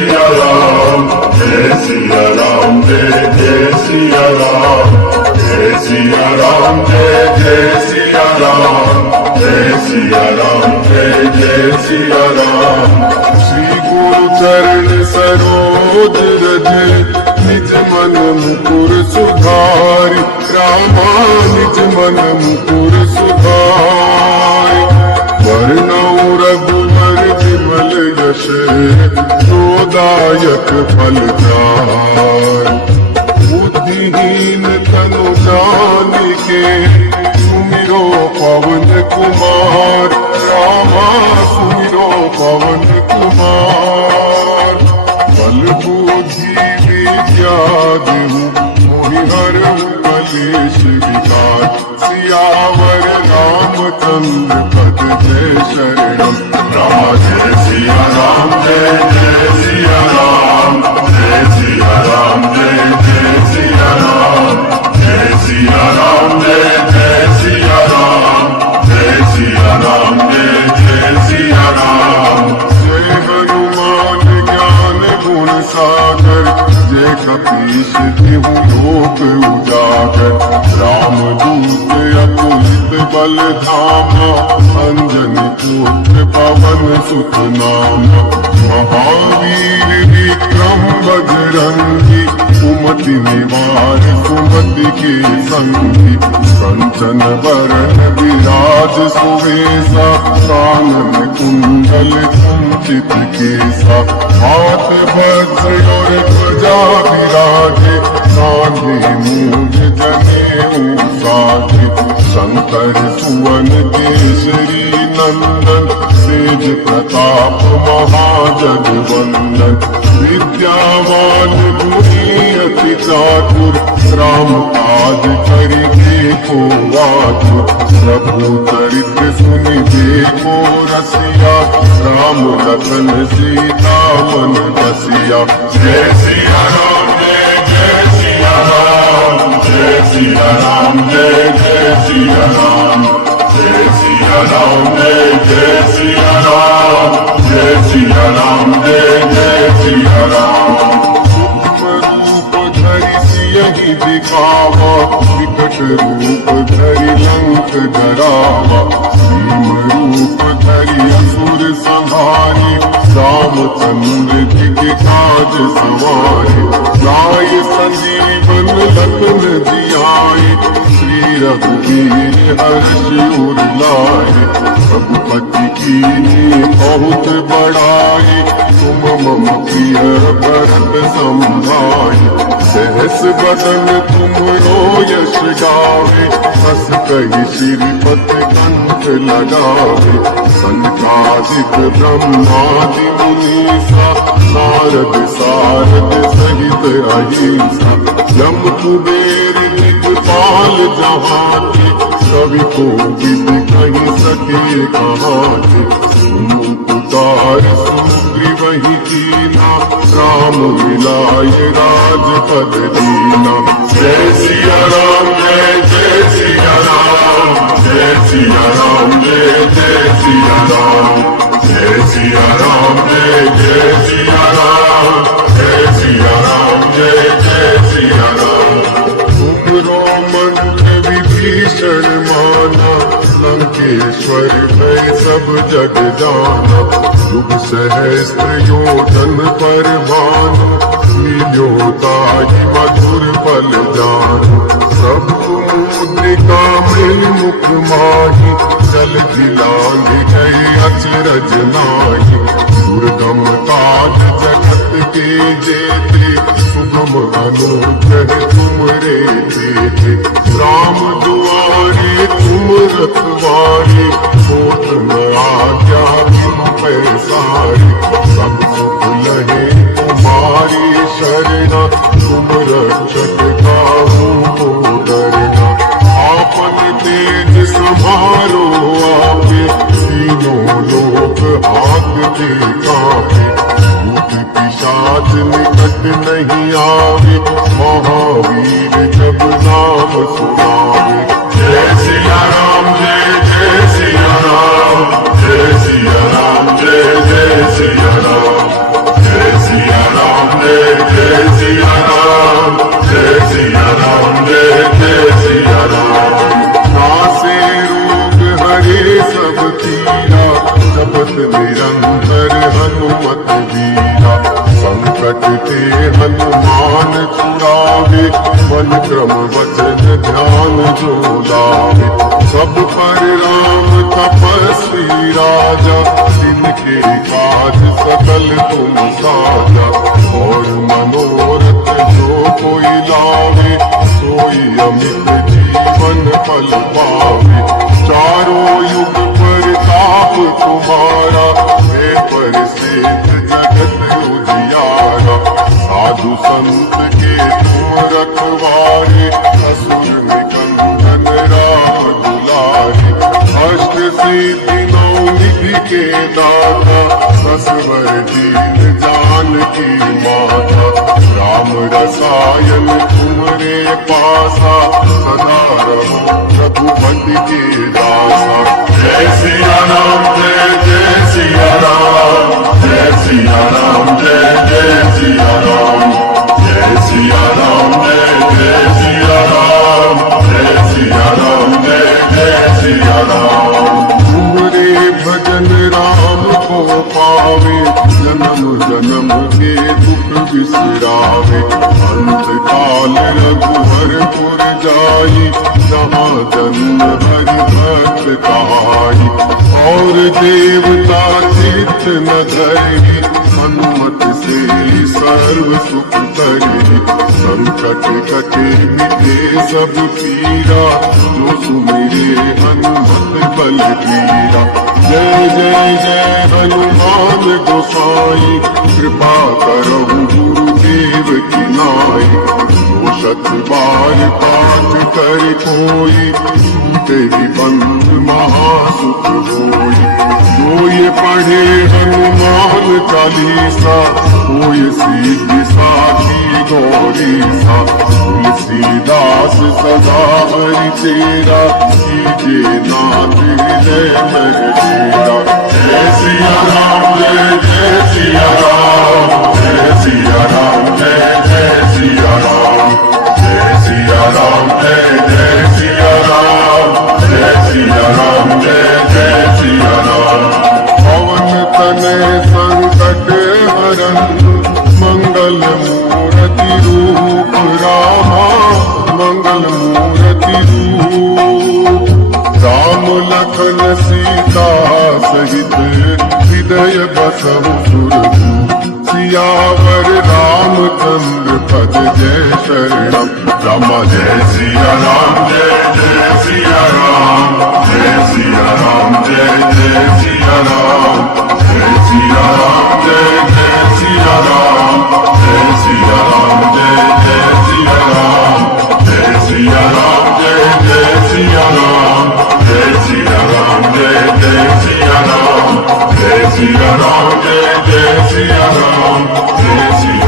सिया राम, जय सिया राम, जय सिया राम, जय सिया राम, जय सिया राम, जय सिया राम, जय सिया राम। श्री गुरु चरण सरोज रज, निज मन मुकुर सुधारि, रामा निज मन मुकुर सुधारि। वर्णौ रघुवर विमल यश, जोदायक फलदायक। बुद्धिहीन तनु जानिके, सुमिरो पवन कुमार, रामा सुमिरो पवन कुमार। बल बुद्धि विद्या देहु, मोहि हरहु कलेश विकार। सियावर रामचंद्र पद जय शरणम, राम जय सिया राम, जय सिया राम, जय सिया राम, जय सिया राम, जय सिया राम, जय सिया राम, जय सिया राम, जय सिया राम। जय हनुमान ज्ञान गुण सागर, जय कपीश तिहु लोक उजागर। रामदूत अतुलित बल धामा, अंजनी पुत्र पवन सुत नामा। महावीर विक्रम बजरंगी, कुमति निवार सुमति के संगी। कंचन वरण विराज सुवेशा, कानन कुंडल कुंचित केसा। हाथ वज्र और ध्वजा विराजे, कांधे मूंज जनेऊ साजे। शंकर सुवन केसरी नंदन, तेज प्रताप महाजगवंदन। विद्यावान गुणी अति चातुर, राम काज करिबे को आतुर। प्रभु चरित्र सुनि देखो रसिया, राम लखन सीता मन बसिया। जय सिया राम, जय सिया राम, जय सिया राम, जय सिया राम, जय सिया राम, जय सिया राम, जय सिया राम, जय सिया राम। रूप धरि सियहि दिखावा, विकट रूप धरि लंक जरावा। भीम रूप धरि असुर संहारे, रामचंद्र जी के काज सवारे। लाए संजीवन लखन जियाए, श्री रघुवीर हर्ष उर लाए। रघुपति कीन्ही बहुत बड़ाई, तुम मम प्रिय भरत सम। सहस बदन तुमरो यश गावे, हस कहि श्रीपति कंठ लगावे। सनकादिक ब्रह्मादि मुनीसा, नारद सारद सहित अहिंसा। यम कुबेर दिक्पाल जहाँ के, कवि कोविद कहि सके कहाते। तुम उतार सुग्रीवहि कीना, राम मिलाय राजपद दीना। जय सिया राम, जय सिया राम, जय सिया राम, जय सिया राम, जय सिया राम, जय सिया राम, जय सिया राम, जय सिया राम। उग्रो मंत्र विभीषण माना, लंकेश्वर भय सब जग जाना। युग सहस्त्र योजन पर भानु, लील्यो ताहि मधुर फल जानु। प्रभु मुद्रिका मृग मुख माहि, जल दिलांग गए अचरज नाहि। दुर्गम काज जगत के जेते, सुगम अनुग्रह तुमरे तेते। राम दुआरे तुम रखवारे, होत न आज्ञा बिनु पैसारे। सब सुख लहे तुम्हारी शरणा, तुम रक्षक काहू को डरना। आपन तेज समारो आपे, तीनों लोक हाथ दे कापे। भूत पिशाच निकट नहीं आवे, महावीर जब नाम सुनावे। जय सिया राम, जय सिया राम, जय सिया राम, जय सिया राम, जय सिया संकट ते हनुमान छुड़ावे, मन क्रम वचन ध्यान जो लावे। सब पर राम तपस्वी राजा, जिनके काज सकल तुम साजा। और मनोरथ जो कोई लावे, सोई अमित जीवन फल पावे। चारों युग प्रताप तुम्हारा, है पर सेठ जगत उजियारा। साधु संत के तुम रखवारे, असुर निकंदन राम दुलारे। अष्ट सिद्धि नौ निधि के दाता, असवर दीन जानकी माता। राम रसायन तुम्हारे पासा, सदा रहो रघुपति के दासा। जय सिया राम जय जय सिया राम, जय सिया राम जय जय सिया राम। जय सिया राम जय जय सिया राम, जय सिया राम जय जय सिया राम। तुम्हारे भजन राम को पावे, जन्म जन्म के दुख बिसरावे। अंत काल रघुवरपुर जाई, जहाँ जन्म हरि भक्त कहाई। और देवता चित्त न धरि, हनुमत से सर्व सुख करी। संकट कटे मिटे सब पीरा, जो सुमिरे हनुमत बलबीरा। जय जय जय हनुमान गोसाई, कृपा करहु गुरुदेव की नाई। जो शत बार पाठ कर कोई, तेरी बंद महासुख होई। जो ये पढ़े हनुमान चालीसा, कोई सीधी साखी गौरीसा। तुलसीदास सदा हरि तेरा, कीजे नाथ हृदय में तेरा। जय सिया राम जय जय सिया राम, जय सिया राम जय जय सिया राम। जय सिया राम जय जय सिया राम, जय सिया राम जय जय सिया राम। पवन तनय संकट हरन, मंगल मूर्ति रूप रामा। मंगल मूर्ति रूप, राम लखन सीता सहित, हृदय बसहु सुरभूप। सियावर रामचंद्र पद जय शरणम। रामा जय सिया राम जय जय सिया राम, जय सिया राम जय जय सिया राम। जय सिया राम जय जय सिया राम, जय सिया राम जय जय सिया राम। जय सिया राम जय जय सिया राम, जय सिया राम जय जय सिया राम। जय सिया राम जय जय सिया राम, जय सिया